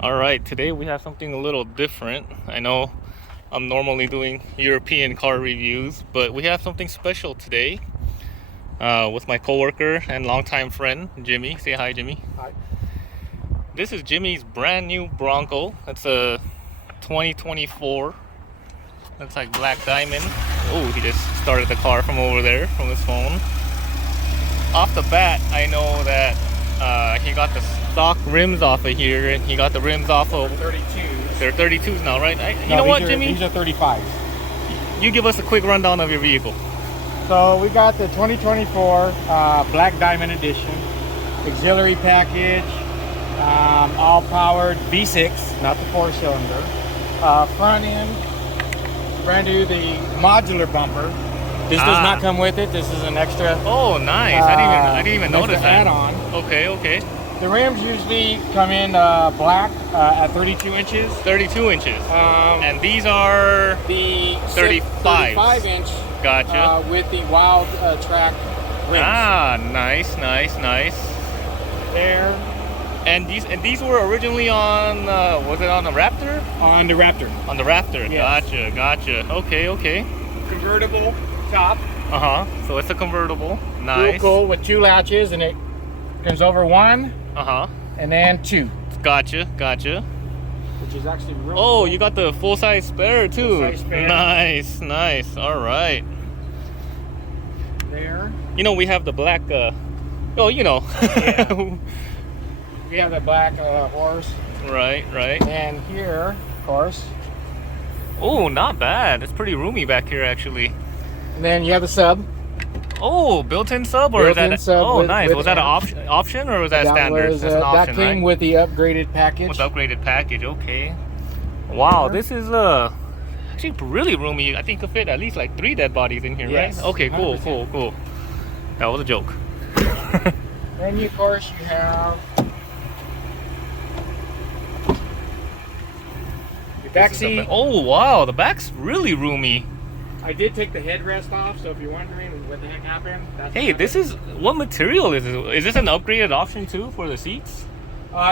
All right, today we have something a little different. I know I'm normally doing European car reviews, but we have something special today with my coworker and longtime friend, Jimmy. Say hi, Jimmy. Hi. This is Jimmy's brand new Bronco. It's a 2024. Looks like black diamond. Oh, he just started the car from over there from his phone. Off the bat, I know that he got the stock rims off of here, and he got the rims off of 32s. They're 32s now, right? You know what, Jimmy? These are 35s. You give us a quick rundown of your vehicle. So we got the 2024 Black Diamond Edition, auxiliary package, all-powered V6, not the 4-cylinder. Front end, brand new, the modular bumper. This does not come with it. This is an extra. Oh, nice! I didn't even notice that. Add-on. Okay. The rims usually come in black at 32 inches. 32 inches. And these are the 35 inch. Gotcha. With the wild track rims. Nice. There. And these were originally on was it on the Raptor? On the Raptor. On the Raptor. Yes. Gotcha. Okay. Convertible top. So it's a convertible. Real Nice. cool with 2 latches, and it comes over 1. And then 2. Gotcha. Which is actually real Oh, cool. you got the full-size spare too. Full-size spare. Nice. All right. There. You know, we have the black oh, you know. Yeah. We have the black horse. Right. And here, of course. Oh, not bad. It's pretty roomy back here, actually. And then you have the sub. Oh, built-in sub, or Built-in is that? sub Oh, with- nice. with Was that an option, or was that standard? Was, That's an option, that came right? with the upgraded package. With the upgraded package. Okay. Wow, this is actually really roomy. I think it could fit at least like 3 dead bodies in here, Yes, right? Okay, cool. 100%. That was a joke. Then, of course, you have your back seat. Oh wow, the back's really roomy. I did take the headrest off, so if you're wondering what the heck happened, that's Hey, what this happened. is what material is this? Is this an upgraded option too for the seats?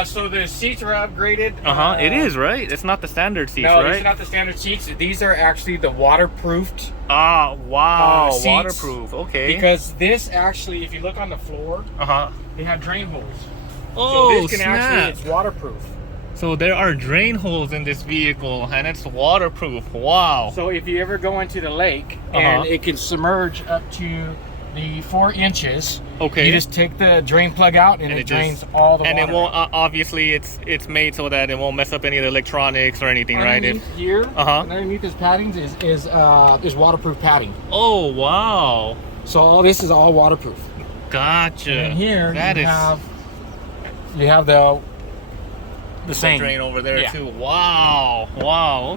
So the seats are upgraded. It is, right? It's not the standard seats, No, right? these are not the standard seats. These are actually the waterproofed. Ah, wow, Seats. waterproof. Okay. Because this actually, if you look on the floor, they have drain holes. Oh, so this can snap. actually, it's waterproof. So there are drain holes in this vehicle, and it's waterproof. Wow. So if you ever go into the lake and it can submerge up to the 4 inches, Okay. you just take the drain plug out and it drains all the water. And it won't. Obviously, it's made so that it won't mess up any of the electronics or anything, right? Underneath here, underneath this padding is waterproof padding. Oh wow. So all this is all waterproof. Gotcha. And here That you is have the the same drain over there Yeah. too. Wow.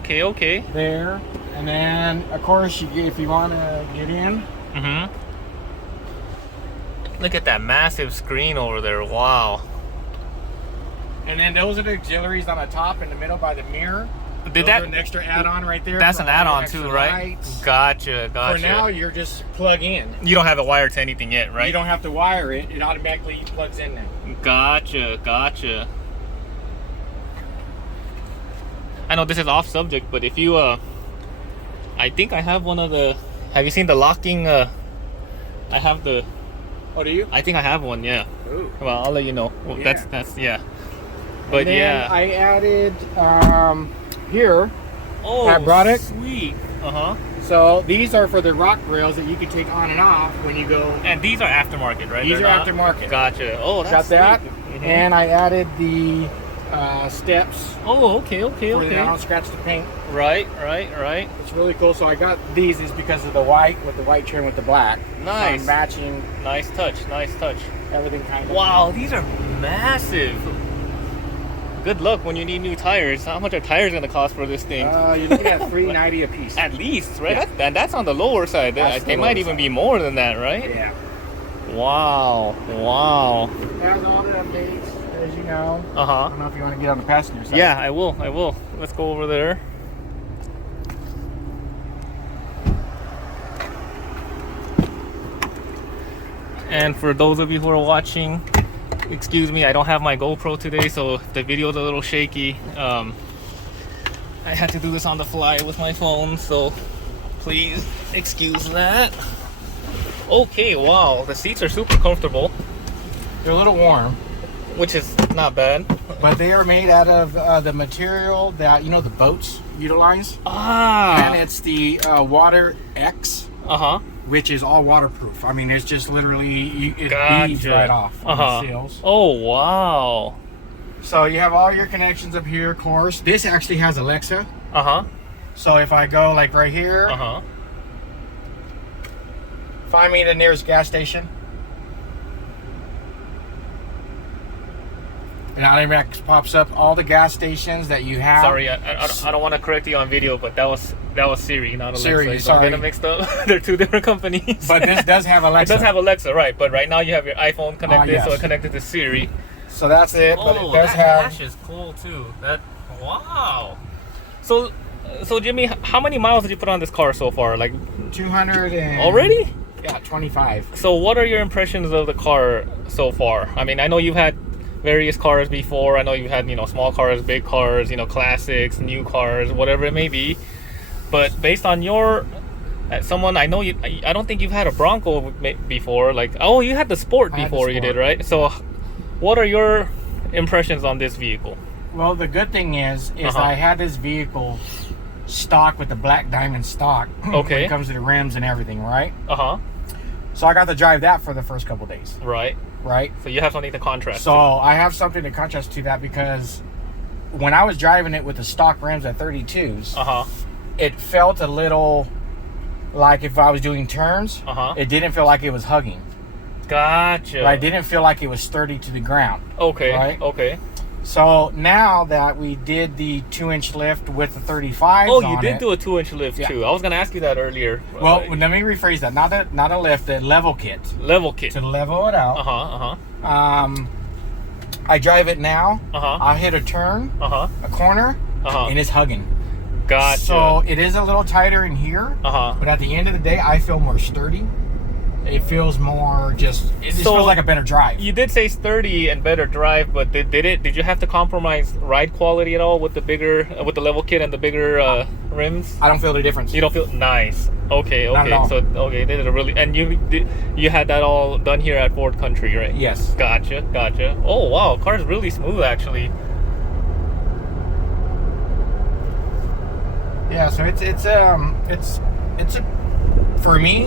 Okay. there, and then of course if you want to get in. Look at that massive screen over there. Wow. And then those are the auxiliaries on the top in the middle by the mirror. Did Those that? are an extra add-on right there. That's for an all your add-on extra too, right? lights. Gotcha. For now, you're just plug in. You don't have it wired to anything yet, right? You don't have to wire it. It automatically plugs in there. Gotcha. I know this is off subject, but if you I think I have one of the. Have you seen the locking? I have the. Oh, do you? I think I have one. Yeah. Ooh. Well, I'll let you know. Well, Yeah. That's yeah. But And then yeah. I added here. Oh, I brought it. Sweet. So these are for the rock rails that you can take on and off when you go. And these are aftermarket, right? These They're are not- aftermarket. Gotcha. Oh, Got that's that. sweet. Mhm. And I added the steps Oh, okay. for the I don't scratch the paint. Right. It's really cool. So I got these is because of the white with the white trim with the black. Nice. So I'm matching Nice touch. everything kind of. Wow, these are massive. Good luck when you need new tires. How much are tires gonna cost for this thing? You're looking at $390 a piece. At least, right? Yeah. That's on the lower side. That's They the might lower even side. be more than that, right? Yeah. Wow. Has all the updates, as you know. I don't know if you want to get on the passenger side. Yeah, I will. Let's go over there. And for those of you who are watching, excuse me, I don't have my GoPro today, so if the video's a little shaky. I had to do this on the fly with my phone, so please excuse that. Okay, wow, the seats are super comfortable. They're a little warm, which is not bad. But they are made out of the material that, you know, the boats utilize. Ah. And it's the Water X. Uh-huh. Which is all waterproof. I mean, it's just literally, it beads right off on the seals. Oh, wow. So you have all your connections up here, of course. This actually has Alexa. Uh-huh. So if I go like right here, find me the nearest gas station. And automatic pops up all the gas stations that you have. Sorry, I don't want to correct you on video, but that was Siri, not Alexa. Siri, Don't sorry. get them mixed up. They're two different companies. But this does have Alexa. It does have Alexa, right? But right now you have your iPhone connected, yes. so it connected to Siri. So that's it. But it does that have. dash is cool too. Wow. So Jimmy, how many miles did you put on this car so far? Like 200 and already? Yeah, 25. So what are your impressions of the car so far? I mean, I know you've had various cars before. I know you've had, you know, small cars, big cars, you know, classics, new cars, whatever it may be. But based on your someone, I know I don't think you've had a Bronco before. Like, oh, you had the Sport before, you did, right? So what are your impressions on this vehicle? Well, the good thing is I had this vehicle stock with the black diamond stock. Okay. When it comes to the rims and everything, right? So I got to drive that for the first couple days. Right. Right. So you have something to contrast. So I have something to contrast to that, because when I was driving it with the stock rims at 32s, it felt a little like if I was doing turns, it didn't feel like it was hugging. Gotcha. I didn't feel like it was sturdy to the ground. Okay. Right? Okay. So now that we did the 2-inch lift with the 35s, oh, you did do a 2-inch lift too. I was gonna ask you that earlier. Well, let me rephrase that. Not a lift, the level kit. Level kit. To level it out. I drive it now. I hit a turn, a corner, and it's hugging. Gotcha. So it is a little tighter in here. But at the end of the day, I feel more sturdy. It feels more it just feels like a better drive. You did say sturdy and better drive, but did you have to compromise ride quality at all with the bigger with the level kit and the bigger rims? I don't feel the difference. You don't feel nice. Okay. Not at all. So they did a really, and you had that all done here at Ford Country, right? Yes. Gotcha. Oh wow, car's really smooth actually. Yeah, so it's a for me,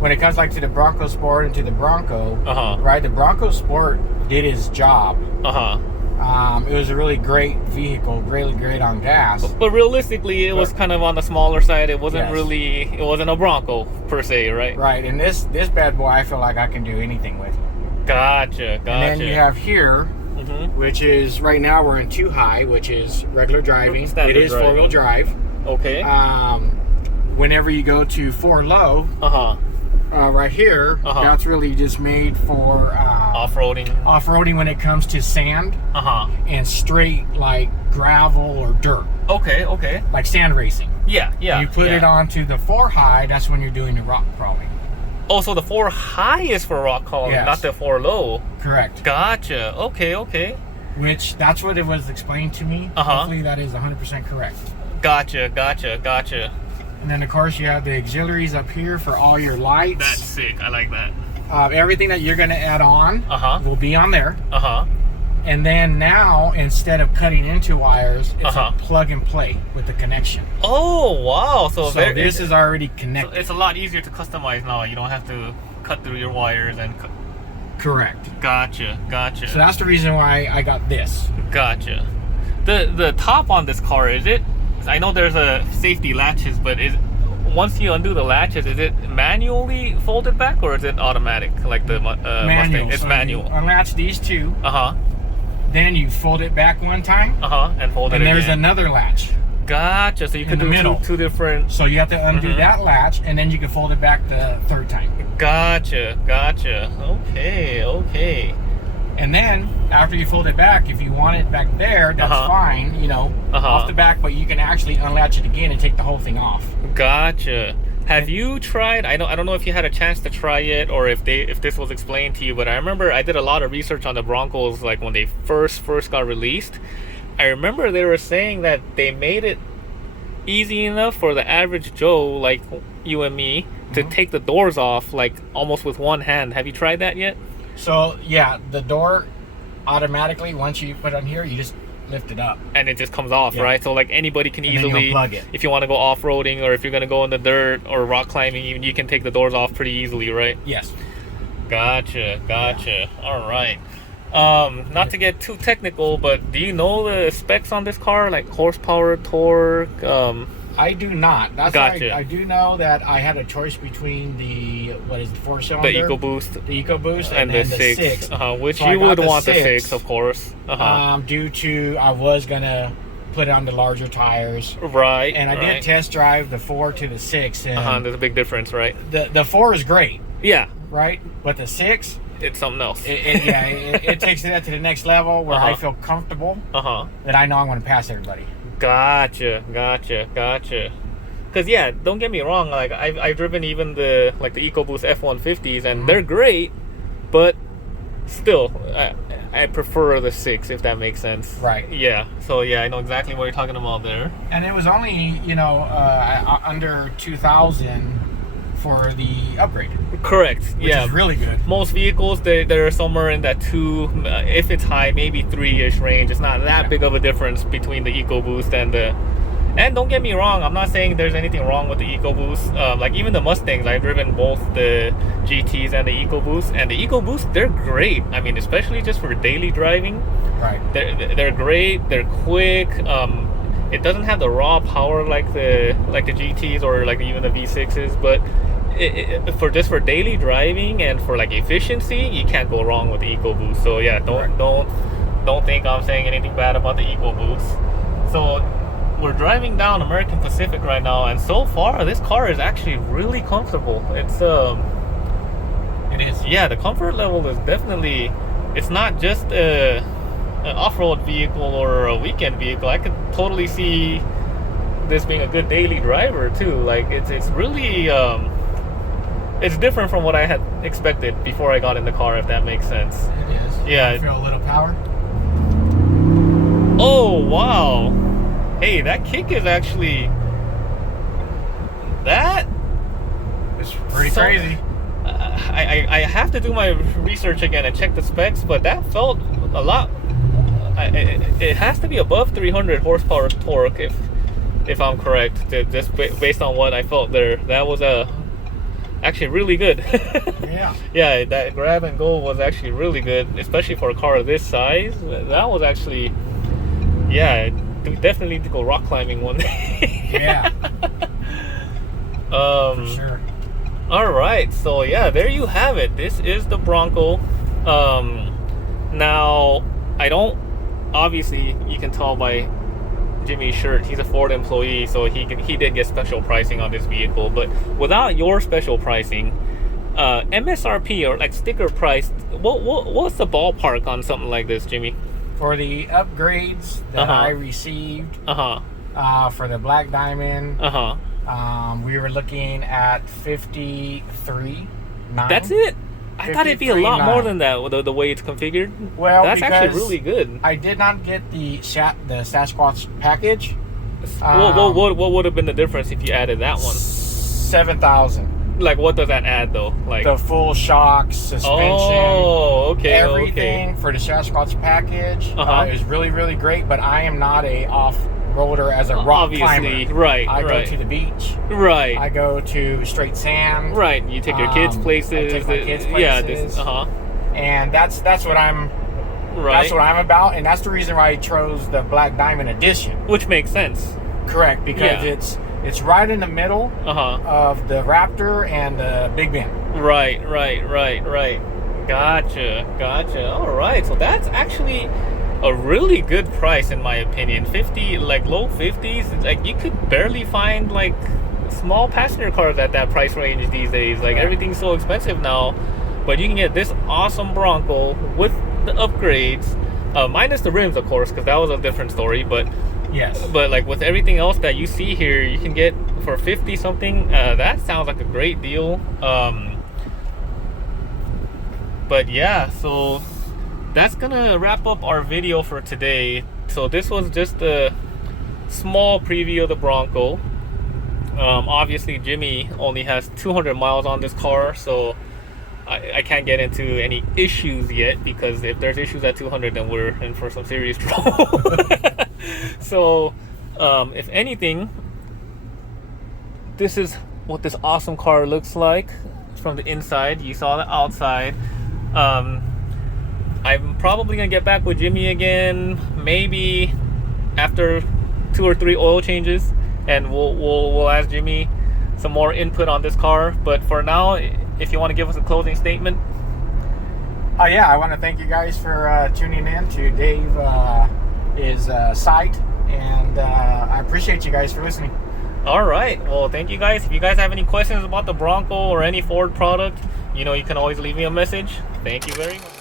when it comes like to the Bronco Sport and to the Bronco, right? The Bronco Sport did its job. It was a really great vehicle, really great on gas. But realistically, it was kind of on the smaller side. It wasn't it wasn't a Bronco per se, right? Right, and this bad boy, I feel like I can do anything with. Gotcha. And then you have here, which is right now we're in 2 high, which is regular driving. Standard it is driving. 4-wheel drive. Okay. Whenever you go to 4 low, right here, that's really just made for off-roading. Off-roading when it comes to sand and straight like gravel or dirt. Okay. Like sand racing. Yeah. You put it onto the 4 high, that's when you're doing the rock crawling. Oh, so the 4 high is for rock crawling, not the 4 low. Correct. Gotcha. Okay. Which, that's what it was explained to me. Hopefully that is 100% correct. Gotcha. And then of course you have the auxiliaries up here for all your lights. That's sick. I like that. Everything that you're going to add on will be on there. And then now, instead of cutting into wires, it's a plug and play with the connection. Oh wow! So this is already connected. So it's a lot easier to customize now. You don't have to cut through your wires and. Correct. Gotcha. So that's the reason why I got this. Gotcha. The top on this car, is it? I know there's a safety latches, but once you undo the latches, is it manually folded back or is it automatic like the manual? Mustang? It's manual. You unlatch these two. Then you fold it back one time. And fold it again. And there's another latch. Gotcha. So you can do two different. So you have to undo that latch, and then you can fold it back the 3rd time. Gotcha. Okay. And then after you fold it back, if you want it back there, that's fine, off the back, but you can actually unlatch it again and take the whole thing off. Gotcha. Have you tried? I don't know if you had a chance to try it or if this was explained to you, but I remember I did a lot of research on the Broncos like when they first got released. I remember they were saying that they made it easy enough for the average Joe like you and me to take the doors off like almost with one hand. Have you tried that yet? So yeah, the door automatically, once you put it on here, you just lift it up and it just comes off, right? So like anybody can easily plug it. If you want to go off-roading or if you're going to go in the dirt or rock climbing, even you can take the doors off pretty easily, right? Yes. Gotcha. All right. Not to get too technical, but do you know the specs on this car, like horsepower, torque? I do not. That's gotcha. why I do know that I had a choice between the 4-cylinder, the EcoBoost, and the six. Which so you would want the six, of course. Due to I was gonna put on the larger tires, right? And I did test drive the 4 to the 6, and there's a big difference, right? The 4 is great, yeah, right, but the 6, it's something else. It takes it to the next level where I feel comfortable that I know I'm going to pass everybody. Gotcha. Because yeah, don't get me wrong. Like I've driven even the EcoBoost F-150s, and they're great, but still, I prefer the 6, if that makes sense. Right. Yeah. So yeah, I know exactly what you're talking about there. And it was only under 2,000 for the upgrade. Correct. Which is really good. Most vehicles they're somewhere in that 2, if it's high, maybe 3-ish range. It's not that big of a difference between the EcoBoost and the. And don't get me wrong, I'm not saying there's anything wrong with the EcoBoost. Like even the Mustangs, I've driven both the GTs and the EcoBoost, and the EcoBoost, they're great. I mean, especially just for daily driving. Right. They're great. They're quick. It doesn't have the raw power like the GTs or like even the V6s, but for daily driving and for like efficiency, you can't go wrong with the EcoBoost. So yeah, don't think I'm saying anything bad about the EcoBoost. So we're driving down American Pacific right now, and so far this car is actually really comfortable. It is. Yeah, the comfort level is definitely. It's not just an off-road vehicle or a weekend vehicle. I could totally see this being a good daily driver too. Like it's really it's different from what I had expected before I got in the car, if that makes sense. It is. Yeah. You feel a little power. Oh wow! Hey, that kick is actually it's pretty crazy. I have to do my research again and check the specs, but that felt a lot. It has to be above 300 horsepower torque if I'm correct. Just based on what I felt there, that was actually really good. Yeah. Yeah, that grab and go was actually really good, especially for a car this size. That was actually, yeah, definitely need to go rock climbing one day. Yeah. For sure. All right, so yeah, there you have it. This is the Bronco. Now, I don't. Obviously, you can tell by Jimmy's shirt, he's a Ford employee, so he did get special pricing on this vehicle. But without your special pricing, MSRP or like sticker price, what's the ballpark on something like this, Jimmy? For the upgrades that I received, for the Black Diamond, we were looking at 53.9. That's it? I thought it'd be a lot more than that with the way it's configured. Well, that's actually really good. I did not get the Sasquatch package. What would have been the difference if you added that one? 7,000. Like, what does that add though? Like the full shock, suspension. Oh, okay. Everything for the Sasquatch package is really, really great. But I am not a off-roader as a rock climber. Right. I go to the beach. Right. I go to straight sand. Right. You take your kids places. I take my kids places. Yeah. And that's what I'm. Right. That's what I'm about, and that's the reason why I chose the Black Diamond Edition. Which makes sense. Correct, because it's right in the middle of the Raptor and the Big Bend. Right. Gotcha. All right, so that's actually a really good price in my opinion. 50, like low 50s. Like you could barely find like small passenger cars at that price range these days. Like everything's so expensive now, but you can get this awesome Bronco with the upgrades, minus the rims, of course, because that was a different story. But yes, but like with everything else that you see here, you can get for 50 something, that sounds like a great deal. But yeah, so that's gonna wrap up our video for today. So this was just a small preview of the Bronco. Obviously Jimmy only has 200 miles on this car, so I can't get into any issues yet, because if there's issues at 200, then we're in for some serious trouble. So if anything, this is what this awesome car looks like from the inside. You saw the outside. I'm probably gonna get back with Jimmy again, maybe after 2 or 3 oil changes, and we'll ask Jimmy some more input on this car. But for now, if you want to give us a closing statement. Yeah, I want to thank you guys for tuning in to Dave's site, and I appreciate you guys for listening. All right, well, thank you guys. If you guys have any questions about the Bronco or any Ford product, you know, you can always leave me a message. Thank you very much.